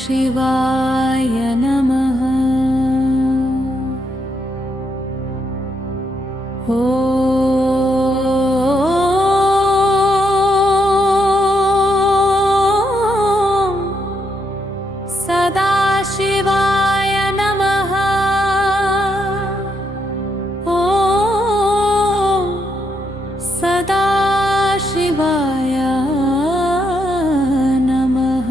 सदाशिवाय नमः। सदाशिवाय नमः। सदाशिवाय नमः।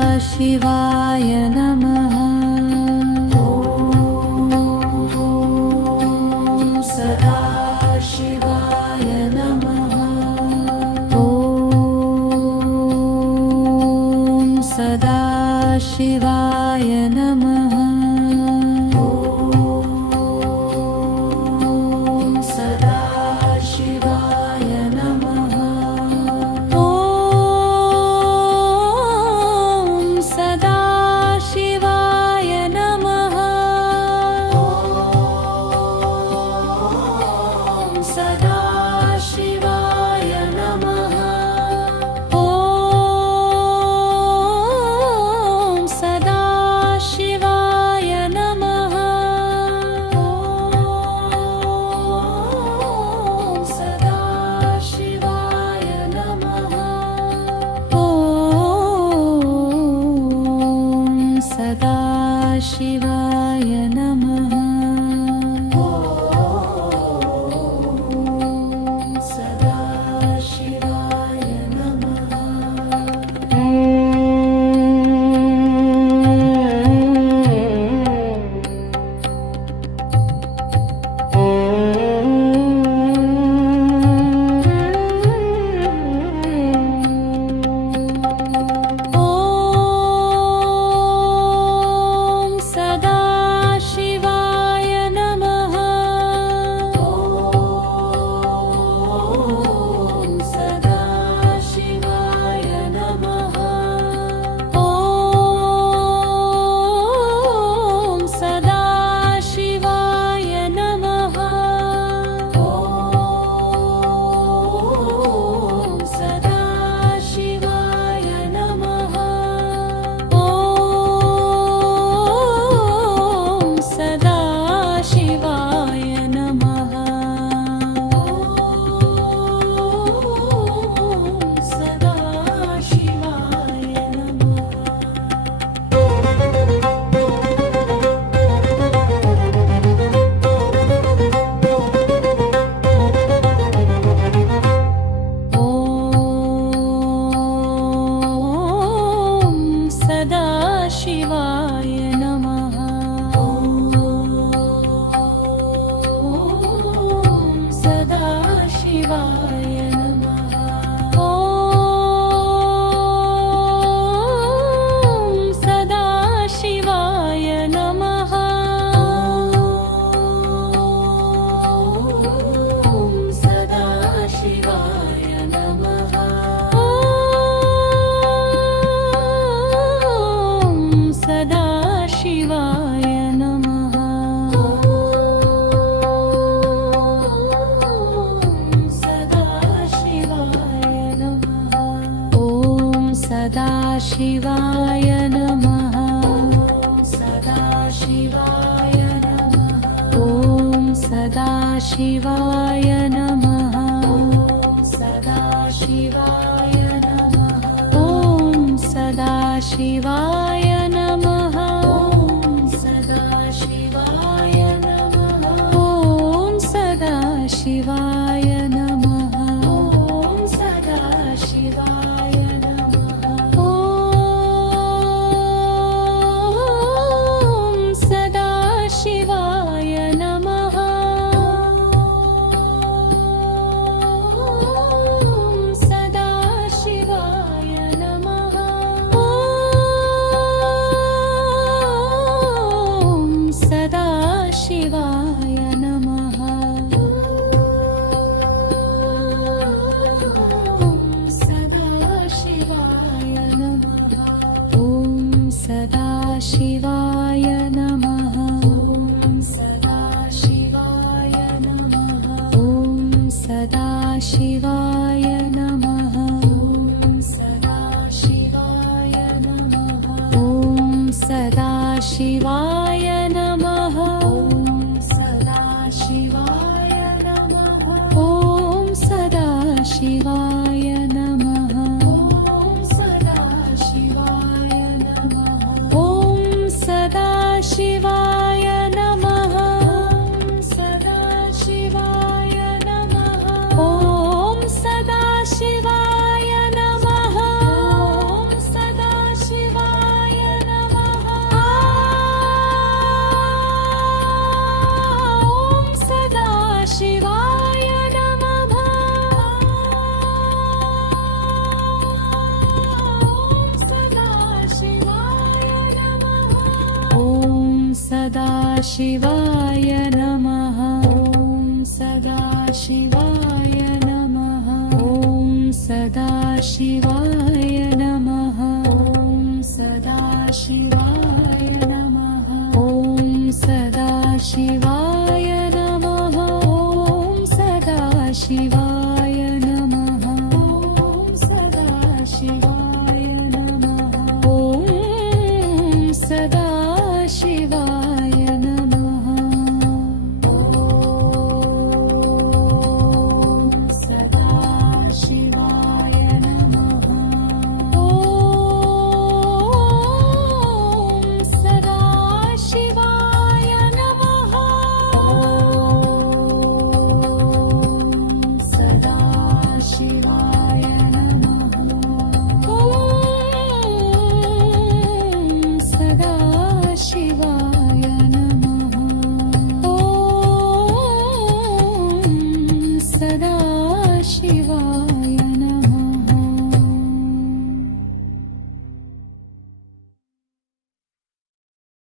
सदाशिवाय नमः। सदाशिवाय नमः। सदाशिवाय नमः। सदाशिवाय नमः। सदाशिवाय नमः। सदाशिवाय नमः। सदाशिवाय नमः। सदाशिवाय नमः। सदाशिवाय नमः। सदाशिवाय नमः। सदाशिवाय नमः। सदाशिवाय नमः। सदाशिवाय नमः। सदाशिवाय नमः। सदाशिवाय नमः। सदाशिवाय सदाशिवाय नमः। सदाशिवाय नमः। सदाशिवाय नमः। सदाशिवाय नमः। सदाशिवाय नमः। सदाशिवाय नमः। सदाशिवाय नमः। सदाशिवाय नमः। सदाशिवाय नमः। सदाशिवाय नमः। सदाशिवाय नमः। सदाशिवाय नमः। सदाशिवाय नमः। सदाशिवाय नमः। सदाशिवाय नमः। सदाशिवाय नमः। सदाशिवाय नमः। शिवाय नमः ॐ सदाशिवाय नमः ॐ सदाशिवाय नमः ॐ सदाशिवाय नमः ॐ सदाशिवाय नमः ॐ सदाशिवाय नमः ॐ सदाशिवाय नमः ॐ सदाशिवाय नमः ॐ सदाशिवाय नमः ॐ सदाशिवाय नमः ॐ सदाशिवाय नमः ॐ सदाशिवाय नमः ॐ सदाशिवाय नमः ॐ सदाशिवाय नमः ॐ सदाशिवाय नमः ॐ सदाशिवाय नमः ॐ सदाशिवाय